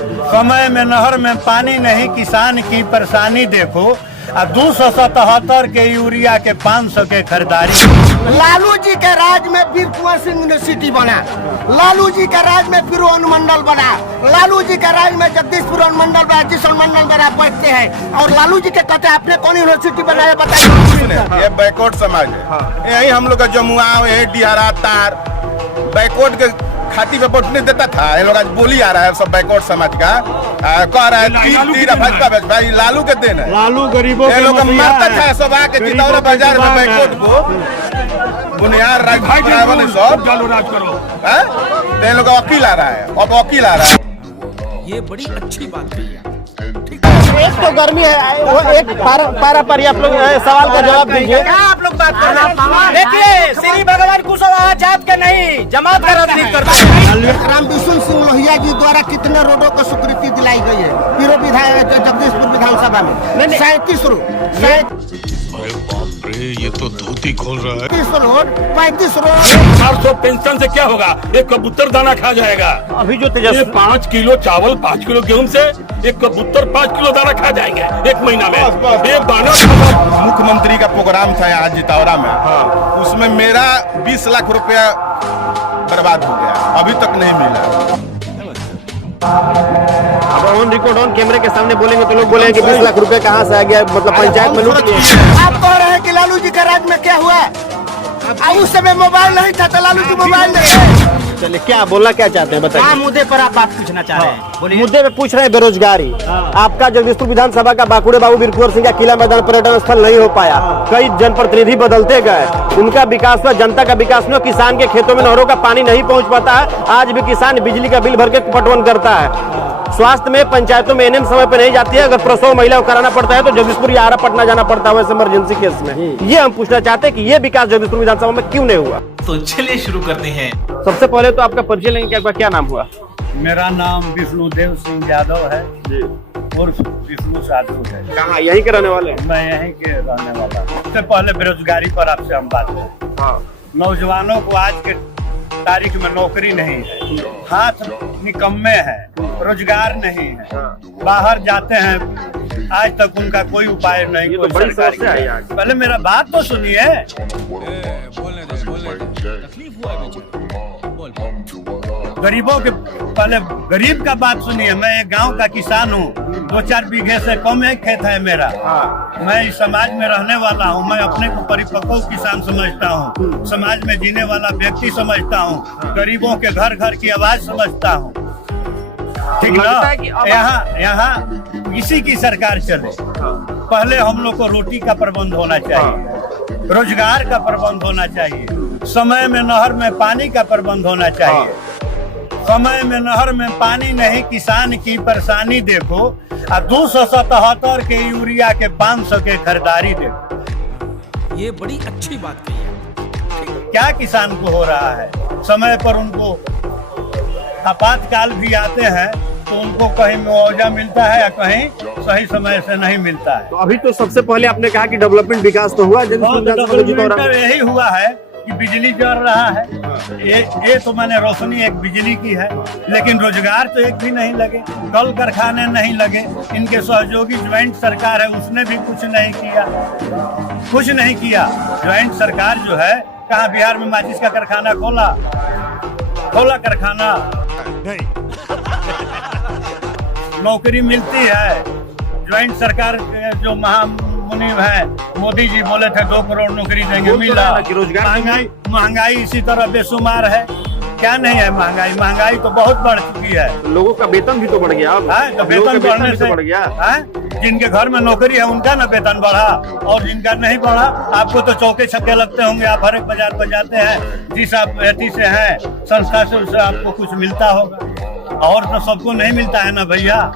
समय में नहर में पानी नहीं, किसान की परेशानी देखो। 277 के यूरिया के 500 के खरीदारी। लालू जी के राज में फिर कुंवर सिंह यूनिवर्सिटी बना, लालू जी के राज में फिर अनुमंडल बना, लालू जी के राज में जगदीशपुर अनुमंडल बना, जिस अनुमंडल बना बैठते हैं। और लालू जी के कहते हैं आपने कौन यूनिवर्सिटी बनाया बताइए। ये बैकवर्ड समाज है, यही हम लोग का जमुआ डिहरा तार बैकवर्ड के खाती पे वोट नहीं देता था। ये लोग आज बोली आ रहा है सब बैकवर्ड समाज का, कह रहा है भाजपा भाई लालू के देन है। लालू गरीबों ये लोग मारता था सब आके चितौरा बाजार में बैकवर्ड को बुनियाद राज वाले सब ये लोग वकील आ रहा है, अब वकील आ रहा है। ये बड़ी अच्छी बात कही है। एक तो गर्मी है, वो एक पारा पर आप लोग सवाल का जवाब दीजिए। क्या आप लोग बात कर रहे हैं? देखिए, श्री भगवान कुशवाहा जात के नहीं, जमात का राजनीति करते हैं। राम विशुन सिंह लोहिया जी द्वारा कितने रोडों को स्वीकृति दिलाई गई है पीरो विधायक जगदीशपुर विधानसभा में? 37 रोड। अरे बाप रे, ये तो धोती खोल रहा है। 30 रोड, 35 रोड। 400 पेंशन से क्या होगा? एक कबूतर दाना खा जाएगा। अभी जो 5 किलो चावल 5 किलो गेहूं से एक कबूतर 5 किलो दाना खा जाएंगे एक महीना में। एक दाना मुख्यमंत्री का प्रोग्राम था आज जितौरा में, उसमें मेरा 20 लाख रुपया बर्बाद हो गया, अभी तक नहीं मिला। अब ऑन रिकॉर्ड ऑन कैमरे के सामने बोलेंगे तो लोग बोलेंगे कि 20 लाख रुपए कहाँ से आ गया, मतलब पंचायत में लूट लिया। आप कह रहे हैं कि लालू जी के राज में क्या हुआ? उस समय मोबाइल नहीं था तो लालू जी मोबाइल नहीं। चलिए, क्या बोलना क्या चाहते हैं बताइए। मुद्दे पर आप बात पूछना चाह रहे हैं? मुद्दे पे पूछ रहे हैं बेरोजगारी। आपका जगदीशपुर विधानसभा का बाकुड़े बाबू वीर कुंवर सिंह का किला मैदान पर्यटन स्थल नहीं हो पाया। कई जनप्रतिनिधि बदलते गए, उनका विकास हुआ, जनता का विकास हुआ। किसान के खेतों में नहरों का पानी नहीं पहुंच पाता है। आज भी किसान बिजली का बिल भर के पटवन करता है। स्वास्थ्य में पंचायतों में एनएम समय पे नहीं जाती है। अगर प्रसव महिला को कराना पड़ता है तो जगदीशपुर या आरा पटना जाना पड़ता है इमरजेंसी केस में। ये हम पूछना चाहते हैं कि ये विकास जगदीशपुर विधानसभा में क्यों नहीं हुआ। तो चलिए शुरू करते हैं। सबसे पहले तो आपका परिचय लेंगे, आपका क्या नाम हुआ? मेरा नाम विष्णुदेव सिंह यादव है, उर्फ विष्णु साधु है। कहाँ, यहीं के रहने वाले हैं? मैं यहीं के रहने वाला हूँ। सबसे पहले बेरोजगारी पर आपसे हम बात करें। नौजवानों को आज के तारीख में नौकरी नहीं है, हाथ निकम्मे है, रोजगार नहीं है, बाहर जाते हैं, आज तक उनका कोई उपाय नहीं। तो बड़ी समस्या है यार। पहले मेरा बात तो सुनिए। गरीबों के पहले गरीब का बात सुनिए। मैं एक गांव का किसान हूँ, 2-4 बीघे से कम एक खेत है मेरा। मैं इस समाज में रहने वाला हूँ। मैं अपने को परिपक्व किसान समझता हूँ, समाज में जीने वाला व्यक्ति समझता हूँ, गरीबों के घर घर की आवाज समझता हूँ। ठीक ना? यहाँ इसी की सरकार चले। पहले हम लोग को रोटी का प्रबंध होना चाहिए, रोजगार का प्रबंध होना चाहिए, समय में नहर में पानी का प्रबंध होना चाहिए। समय में नहर में पानी नहीं, किसान की परेशानी देखो। 277 के यूरिया के 500 के खरीदारी देखो। ये बड़ी अच्छी बात कही है। क्या किसान को हो रहा है? समय पर उनको आपातकाल भी आते हैं तो उनको कहीं मुआवजा मिलता है या कहीं सही समय से नहीं मिलता है। तो अभी तो सबसे पहले आपने कहा कि डेवलपमेंट विकास तो हुआ, यही हुआ है कि बिजली जल रहा है। ये तो मैंने रोशनी एक बिजली की है, लेकिन रोजगार तो एक भी नहीं लगे, कल कारखाने नहीं लगे। इनके सहयोगी ज्वाइंट सरकार है, उसने भी कुछ नहीं किया। ज्वाइंट सरकार जो है, कहाँ बिहार में माचिस का कारखाना खोला कारखाना नहीं। नौकरी मिलती है। ज्वाइंट सरकार जो महामुनिम है, मोदी जी बोले थे 2 करोड़ नौकरी देंगे, मिला। महंगाई इसी तरह बेशुमार है। क्या नहीं है महंगाई तो बहुत बढ़ चुकी है। लोगों का वेतन भी तो बढ़ गया। तो वेतन बढ़ने से बढ़ गया। जिनके घर में नौकरी है उनका ना वेतन बढ़ा, और जिनका नहीं बढ़ा। आपको तो चौके छक्के लगते होंगे, आप हर एक बाजार पर जाते हैं, जिस आप एथी से हैं संस्था से, उससे आपको कुछ मिलता होगा, और तो सबको नहीं मिलता है ना भैया।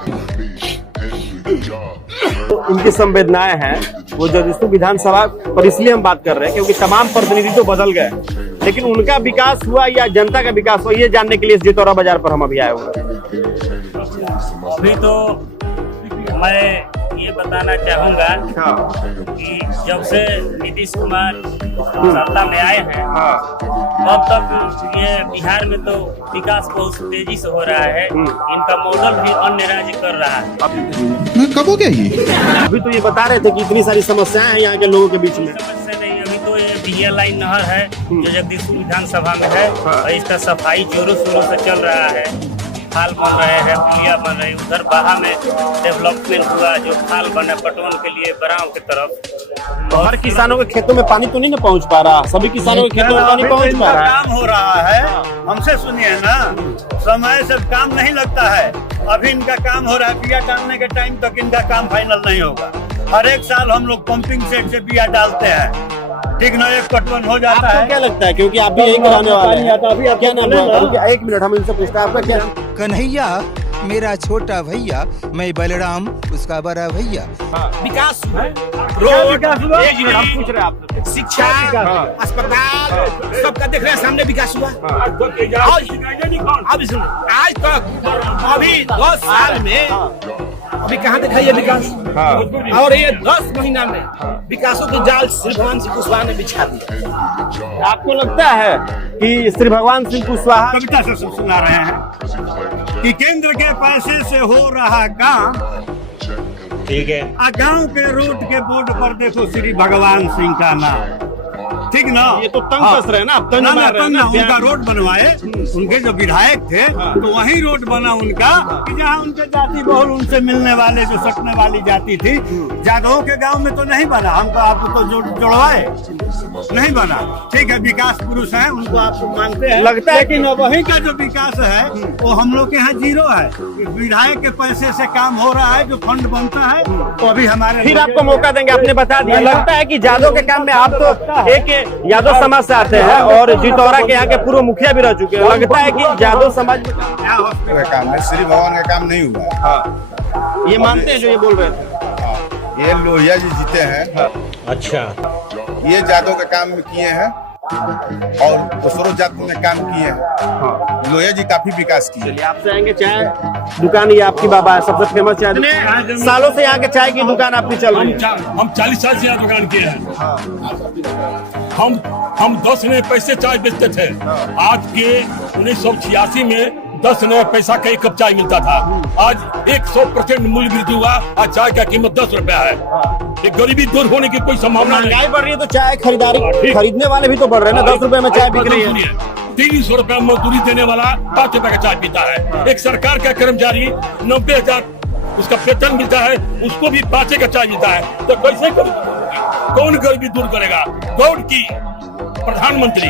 तो इनकी संवेदनाएं हैं वो जगदीशपुर विधानसभा पर, इसलिए हम बात कर रहे हैं क्योंकि तमाम प्रतिनिधि तो बदल गए, लेकिन उनका विकास हुआ या जनता का विकास हुआ, ये जानने के लिए जितौरा बाजार पर हम अभी आए हुए। अभी तो मैं ये बताना चाहूंगा कि जब से नीतीश कुमार सत्ता में आए हैं तब तक ये बिहार में तो विकास बहुत तेजी से हो रहा है। इनका मॉडल भी अन्य राज्य कर रहा है। कब हो गया ये? अभी तो ये बता रहे थे कि इतनी सारी समस्याएं हैं यहाँ के लोगों के बीच में। समस्या नहीं, अभी तो ये BLI नहर है जो जगदीशपुर विधानसभा में है और इसका सफाई जोरों शोरों से चल रहा है। खाल बन रहे हैं, पुलिया बन रही, उधर बाहा में डेवलपमेंट हुआ जो खाल बना पटवन के लिए बराव की तरफ। तो हर किसानों के खेतों में पानी तो नहीं ना पहुँच पा रहा, सभी किसानों के खेतों में पानी पहुँच पा रहा है। काम हो रहा है, हमसे सुनिए ना, समय से काम नहीं लगता है। अभी इनका काम हो रहा है, बिया डालने के टाइम तक इनका काम फाइनल नहीं होगा। हर एक साल हम लोग पंपिंग सेट से बिया डालते हैं, ठीक ना, एक पटवन हो जाता है। क्या लगता है, क्योंकि आप भी यही कराने वाले हैं, अभी क्या नाम है? एक मिनट, हम इनसे पूछते हैं, आपका क्या? कन्हैया मेरा छोटा भैया, मैं बलराम उसका बड़ा भैया। विकास रोड, हम पूछ रहे हैं आपसे। शिक्षा, अस्पताल, सबका देख रहे हैं, सामने विकास हुआ। अभी सुनो, आज तक अभी 10 साल में अभी कहाँ दिखाई है विकास? और ये 10 महीना में विकासों की जाल श्री भगवान सिंह कुशवाहा ने बिछा दी। आपको लगता है कि श्री भगवान सिंह कुशवाहा कविता से सुना रहे हैं कि केंद्र के पैसे से हो रहा काम, ठीक है, गांव के रोड के बोर्ड पर देखो श्री भगवान सिंह का नाम, ठीक ना? ये तो तंग कस रहे हैं ना, आप तंग मार रहे हैं ना। उनका रोड बनवाए, उनके जो विधायक थे तो वही रोड बना उनका कि जहाँ उनके जाति बहुल उनसे मिलने वाले जो सटने वाली जाति थी, जादवों के गांव में तो नहीं बना। हमको आपको जुड़वाए नहीं बना, ठीक है, विकास पुरुष है, उनको आप मानते हैं, लगता है, लेकिन वही का जो विकास है वो हम लोग के यहाँ जीरो है। विधायक के पैसे से काम हो रहा है, जो फंड बनता है तो अभी हमारे फिर आपको मौका देंगे, आपने बता दिया। लगता है कि यादव के काम में आप तो एक यादव समाज से आते हैं और जितौरा के यहाँ के पूर्व मुखिया भी रह चुके हैं, लगता है कि यादव समाज में काम है, श्री भगवान का काम नहीं हुआ है। ये मानते हैं जो ये बोल रहे थे? ये लोहिया जी जीते हैं, अच्छा, ये जादव का काम किए हैं और दूसरों जाति में काम किए हैं। लोहिया जी काफी विकास किए। चलिए, आपसे आएंगे। चाय दुकान ये आपकी बाबा है, सबसे फेमस चाय दुकान। सालों से यहाँ के चाय की दुकान आपकी चल रही है। हम 40 साल से यहाँ दुकान किए हैं। हम 10 नए पैसे चाय बेचते थे। आज के 1986 में 10 नया पैसा का एक कप चाय मिलता था। आज 100% मूल्य वृद्धि हुआ। आज चाय का कीमत 10 रुपया है। ये गरीबी दूर होने की कोई संभावना नहीं। महंगाई बढ़ रही है तो चाय खरीदारी खरीदने वाले भी तो बढ़ रहे हैं ना। 10 रुपए में चाय बिक रही है। 300 रुपया मजदूरी देने वाला 5 रुपए का चाय पीता है। एक सरकार का कर्मचारी 90,000 उसका वेतन मिलता है, उसको भी 5 का चाय मिलता है। तो कैसे कौन गरीबी दूर करेगा? गौड़ की प्रधानमंत्री,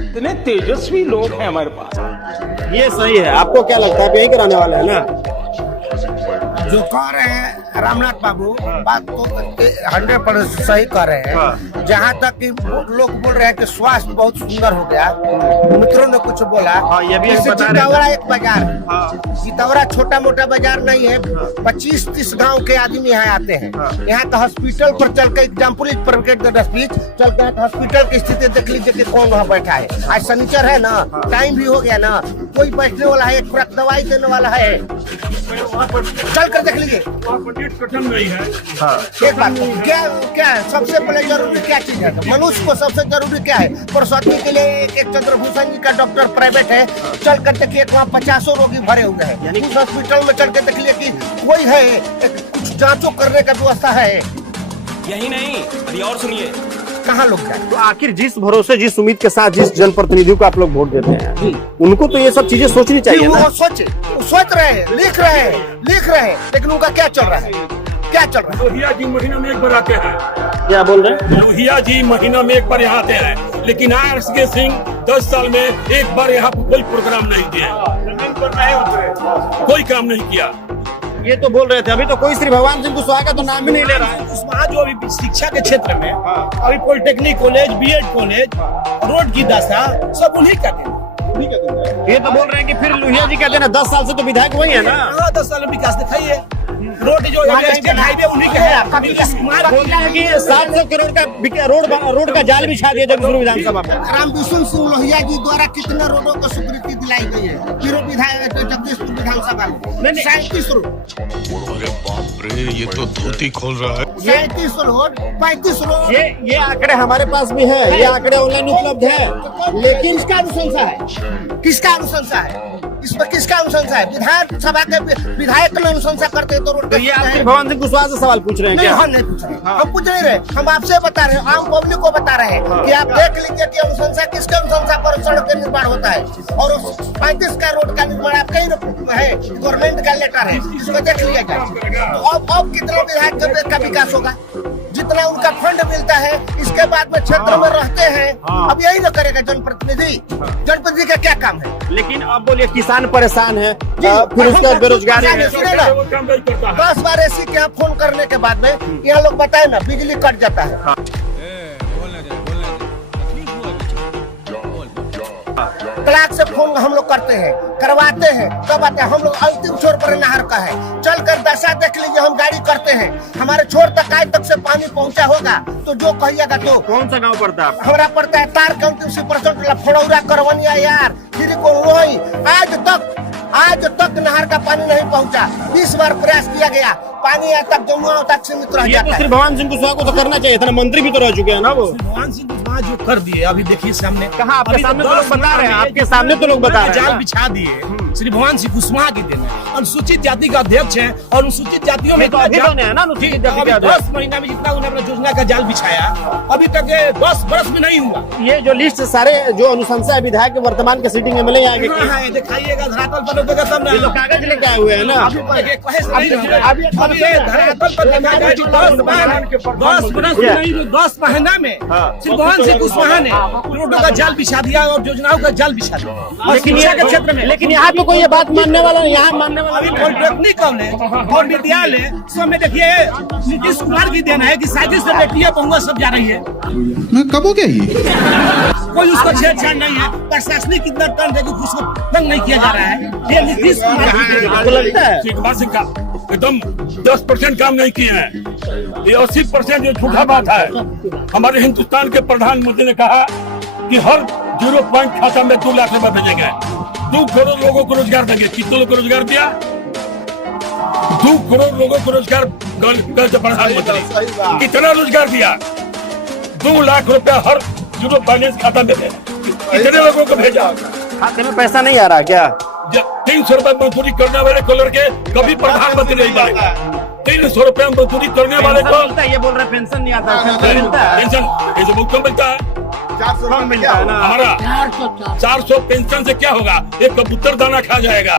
इतने तेजस्वी लोग हैं हमारे पास। ये सही है। आपको क्या लगता है, यही कराने वाले हैं ना? जो कह रहे हैं रामनाथ बाबू, बात तो 100% सही कह रहे हैं। जहाँ तक कि लोग बोल रहे हैं कि स्वास्थ्य बहुत सुंदर हो गया, मित्रों ने कुछ बोला। ये भी जैसे बता रहे जितौरा एक बाजार है, जितौरा छोटा मोटा बाजार नहीं है। 25-30 गांव के आदमी यहाँ आते हैं। यहाँ का हॉस्पिटल पर चल के एग्जाम्पल चल के हॉस्पिटल की स्थिति देख लीजिए कि कौन वहाँ बैठा है। आज शनिचर है ना, टाइम भी हो गया ना, कोई बैठने वाला है, एक खुराक दवाई देने वाला है, चल कर देख लीजिए। एक बात, क्या है सबसे पहले जरूरी क्या चीज है? मनुष्य को सबसे जरूरी क्या है? प्रसूति के लिए एक चंद्रभूषण जी का डॉक्टर प्राइवेट है, चल कर देखिए वहाँ 50 रोगी भरे हुए हैं। उस हॉस्पिटल में चल के देख लिए कि कोई है, कुछ जांचों करने का व्यवस्था है। यही नहीं, अभी और सुनिए, कहाँ लोग जाए? तो आखिर जिस भरोसे, जिस उम्मीद के साथ जिस जनप्रतिनिधियों को आप लोग वोट देते हैं, उनको तो ये सब चीजें सोचनी चाहिए ना। वो सोच रहे हैं, लिख रहे हैं, लेकिन उनका क्या चल रहा है? क्या चल रहा है? लोहिया जी महीना में एक बार आते हैं। क्या बोल रहे हैं? लोहिया जी महीना में एक बार यहाँ आते हैं, लेकिन आर.एस.के. सिंह 10 साल में एक बार यहाँ पर कोई प्रोग्राम नहीं दिए, कोई काम नहीं किया। ये तो बोल रहे थे, अभी तो कोई श्री भगवान सिंह कुशवाहा का तो नाम भी नहीं ले रहा है। कुशवाहा जो अभी शिक्षा के क्षेत्र में, अभी polytechnic college, BEd college, road की दशा सब उन्हीं का देना। ये तो बोल रहे हैं कि फिर लोहिया जी कहते हैं 10 साल से तो विधायक वही है ना। 10 साल में विकास दिखाइए। रोड जो स्टेट हाईवे उन्हीं के है। नीतीश कुमार बोलते हैं कि 700 करोड़ का रोड का जाल बिछा दिया जगदीशपुर विधानसभा में। राम विष्णु सिंह लोहिया जी द्वारा कितने रोडों को स्वीकृति दिलाई गई है जगदीशपुर विधानसभा में? 37 रोड। अरे बाप रे, ये तो धोती खोल रहा है। 37 रोड, 35 रोड। ये आंकड़े हमारे पास भी है, ये आंकड़े ऑनलाइन उपलब्ध है। लेकिन किसका अनुशंसा है? किसका अनुशंसा है? इसमें किसका अनुशंसा है? विधानसभा के विधायक ने अनुशंसा करते हैं तो रोड तो ये आप श्री भगवान सिंह कुशवाहा से सवाल पूछ रहे हैं नहीं, क्या? हम नहीं पूछ रहे, हम पूछ नहीं रहे, हम आपसे बता रहे हैं, आम पब्लिक को बता रहे हैं कि आप देख लीजिए कि अनुशंसा किसके अनुशंसा पर सड़क का निर्माण होता है और उस 35 का रोड का निर्माण आपका ही है, गवर्नमेंट का लेटर है, इसको देख लिया जाए। तो अब कितना विधायक का विकास होगा? जितना उनका फंड मिलता है इसके बाद में क्षेत्र में रहते हैं, अब यही न करेगा जनप्रतिनिधि। जनप्रतिनिधि का क्या काम है? लेकिन अब बोलिए किसान परेशान है, फिर उसका बेरोजगारी है। सुने ना, 10 बार एसी के यहाँ फोन करने के बाद में यहाँ लोग बताए ना बिजली कट जाता है। क्लार्क से फोन हम लोग करते हैं, करवाते हैं, तब आते हैं। हम लोग अंतिम छोर पर नहर का है, चल कर दशा देख लीजिए, हम गाड़ी करते हैं, हमारे छोर तक आज तक से पानी पहुंचा होगा तो जो कहिएगा। तो कौन सा गांव पड़ता है? हमारा पड़ता है तार के 29% फड़ौरा करवनिया यार, फिर को लोई। आज तक नहर का पानी नहीं पहुंचा। 20 बार प्रयास किया गया, पानी आज तक जमुआ तक सीमित रह ये जाता तो है। श्री भगवान सिंह कुशवाहा को तो करना चाहिए था ना, मंत्री भी तो रह चुके हैं ना वो। भगवान सिंह कुशवाहा जो कर दिए अभी देखिए सामने कहाँ आपके अभी सामने तो तो लोग 10 बता रहे हैं, महीना आपके सामने तो लोग बता रहे हैं जाल ना। बिछा दिए श्री भगवान सिंह कुशवाहा की देन है। अनुसूचित जाति का अध्यक्ष है और अनुसूचित जातियों में तो अभी बने हैं ना अनुसूचित जाति के अध्यक्ष। 10 महीना में जितना उन्होंने अपना योजना का जाल बिछाया अभी तक 10 बरस में नहीं हुआ। ये जो लिस्ट सारे जो अनुशंसा है विधायक के वर्तमान के सीटिंग एमएलए आएंगे, कहाँ है दिखाइएगा, धरातल पर लोगों का सामने ये तो कागज लेके आए हुए हैं ना। अभी धरातल पर देखा जाए 10 बरस में नहीं 10 महीना में श्री भगवान सिंह कुशवाहा ने रोडों का जाल बिछा दिया और योजनाओं का जाल बिछा दिया। लेकिन शिक्षा के क्षेत्र में लेकिन यहाँ पे कोई ये बात मानने वाला यहाँ मानने वाला अभी पॉलिटेक्निक कॉलेज और विद्यालय सब में देखिए नीतीश कुमार की देना है कि साइकिल से बेटियां बहुआ सब जा रही है। कब हो गया ये? कोई उसको छेड़छाड़ नहीं है, प्रशासनिक कितना तंग है कि उसको तंग नहीं किया जा रहा है। ये नीतीश कुमार आपको लगता है? एकदम 10% काम नहीं किए हैं, ये 80% ये झूठा बात है। हमारे हिंदुस्तान के प्रधानमंत्री ने कहा कि हर 0 पॉइंट खाता में 2 लाख रुपए भेजेंगे, 2 करोड़ लोगों को रोजगार देंगे। कितने लोगों को रोजगार दिया? 2 करोड़ लोगों को रोजगार प्रधानमंत्री कितना रोजगार दिया? 2 लाख रुपया हर 0 बैलेंस खाता में दे। कितने लोगों को भेजा? खाते में पैसा नहीं आ रहा क्या? 300 रुपए मजदूरी करने वाले को लड़के कभी प्रधानमंत्री नहीं बनेगा। 300 रुपए मजदूरी करने वाले को मिलता है, ये बोल रहे पेंशन नहीं आता, पेंशन मिलता है। पेंशन ये बहुत कम मिलता है। 400 कम मिलता है ना। हमारा 400 पेंशन से क्या होगा? एक कबूतर दाना खा जाएगा।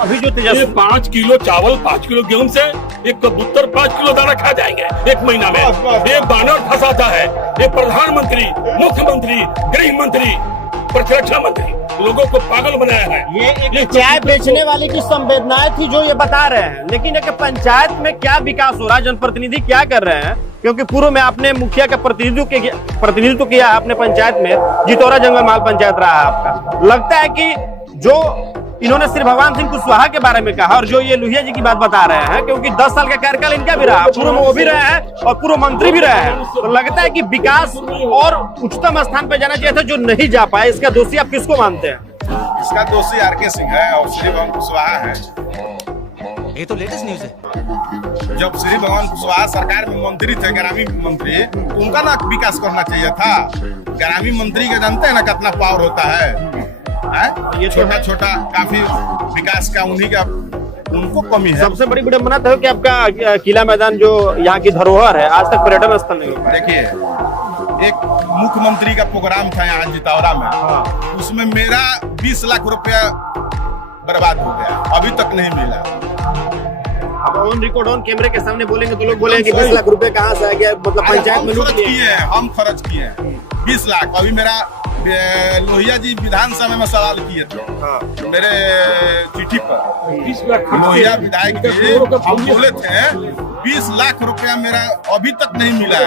अभी जो ये 5 किलो चावल 5 किलो गेहूं से एक कबूतर 5 किलो दाना खा जाएंगे एक महीना में। एक बानर फंसाता है, एक प्रधानमंत्री, मुख्यमंत्री, गृह मंत्री, प्रतिरक्षा मंत्री लोगों को पागल बनाया है। ये एक चाय बेचने वाले की संवेदनाएं थी जो ये बता रहे हैं, लेकिन एक पंचायत में क्या विकास हो रहा है, जनप्रतिनिधि क्या कर रहे हैं? क्योंकि पूर्व में आपने मुखिया का प्रतिनिधित्व किया है अपने पंचायत में, जितौरा जंगलमहल पंचायत रहा है आपका। लगता है कि जो इन्होंने श्री भगवान सिंह कुशवाहा के बारे में कहा और जो ये लोहिया जी की बात बता रहे हैं, क्योंकि 10 साल का कार्यकाल इनका भी रहा, पूर्व में वो भी रहे हैं और पूर्व मंत्री भी रहे हैं, तो लगता है कि विकास और उच्चतम स्थान पे जाना चाहिए था जो नहीं जा पाए। इसका दोषी आप किसको मानते हैं? इसका दोषी आर.के. सिंह है और श्री भगवान कुशवाहा है। ये तो लेटेस्ट न्यूज है। जब श्री भगवान कुशवाहा सरकार में मंत्री थे, ग्रामीण मंत्री, उनका ना विकास करना चाहिए था। ग्रामीण मंत्री के जानते हैं ना कितना पावर होता है। ये छोटा छोटा काफी विकास का उन्हीं का उनको कमी है। सबसे बड़ी विडंबना तो है कि आपका किला मैदान जो यहाँ की धरोहर है, आज तक पर्यटन स्थल नहीं हो पाया। देखिए, एक मुख्यमंत्री का प्रोग्राम था यहाँ जितौरा में, उसमें मेरा 20 लाख रुपया बर्बाद हो गया, अभी तक नहीं मिला। अब ऑन रिकॉर्ड ऑन कैमरे के सामने बोलेंगे तो लोग बोलेंगे कि 20 लाख रुपए कहाँ से आ गया, मतलब पंचायत में लूट लिए। हम खर्च किए हैं 20 लाख। अभी मेरा लोहिया जी विधानसभा में सवाल किए थे मेरे चिट्ठी पर। लोहिया विधायक जी हम बोले थे 20 लाख रुपया मेरा अभी तक नहीं मिला है।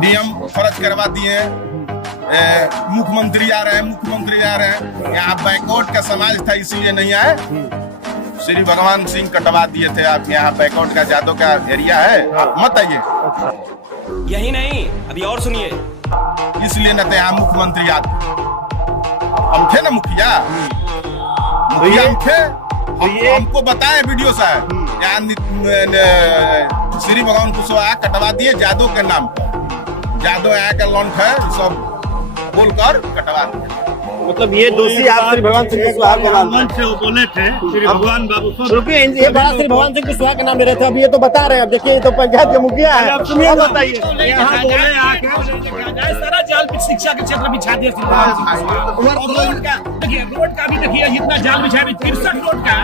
डीएम खर्च करवा दिए, मुख्यमंत्री आ रहे हैं, यहाँ बैकवर्ड का समाज था इसीलिए नहीं आए। श्री भगवान सिंह कटवा दिए थे। आप यहाँ बैकआउट का जादव का एरिया है, आप मत आइए। यही नहीं, अभी और सुनिए। इसलिए न तो यहाँ मुख्यमंत्री आते, हम थे ना मुखिया हम थे, हमको बताए वीडियो साहब यहाँ श्री भगवान कुशवाहा कटवा दिए जादव के नाम पर। जादव यहाँ का लॉन्च है, सब बोलकर कटवा दिए। मतलब ये दोषी आप श्री भगवान सिंह कुशवाहा के नाम मन से वो बोले थे श्री भगवान बाबू को। रुकिए, ये बड़ा श्री भगवान सिंह कुशवाहा के नाम ले रहे थे, अब ये तो बता रहे हैं। अब देखिए, ये तो पंचायत के मुखिया है। अब सुनिए, बताइए, यहाँ बोले आके सारा जाल शिक्षा के क्षेत्र बिछा दिया श्री भगवान सिंह कुशवाहा। और रोड का देखिए, रोड का भी देखिए जितना जाल बिछाया, 63 रोड का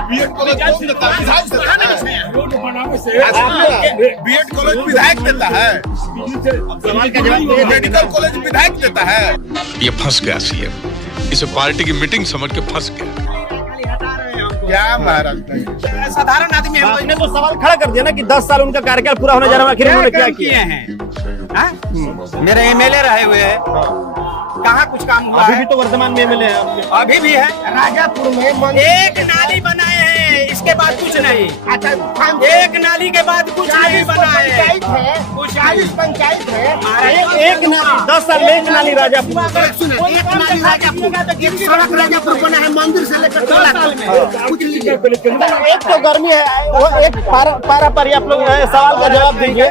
रोड बनाने से बीएड कॉलेज विधायक देता है, सवाल का जवाब मेडिकल कॉलेज विधायक देता है। ये फंस गया सीएम, इसे पार्टी की मीटिंग समझ के फंस गया। क्या महाराज साधारण आदमी है। आपने तो सवाल खड़ा कर दिया ना कि 10 साल उनका कार्यकाल पूरा होने जा रहा है, आखिर उन्होंने क्या किया हैं? मेरे एमएलए रहे हुए हैं, कहाँ कुछ काम हुआ अभी है? भी तो वर्तमान में एमएलए हैं। अभी भी है। राजापुर में एक नाली बनाए हैं, इसके बाद कुछ नहीं। एक नाली के बाद कुछ नहीं बनाए हैं। पंचायत है, 40 पंचायत है। एक नाली 10 साल में एक नाली राजापुर। एक नाली राजापुर, एक सड़क राजापुर बना है मंदिर से लेकर कुछ लीजिए। एक तो गर्मी है, वो एक पारा पर आप लोग सवाल का जवाब दीजिए।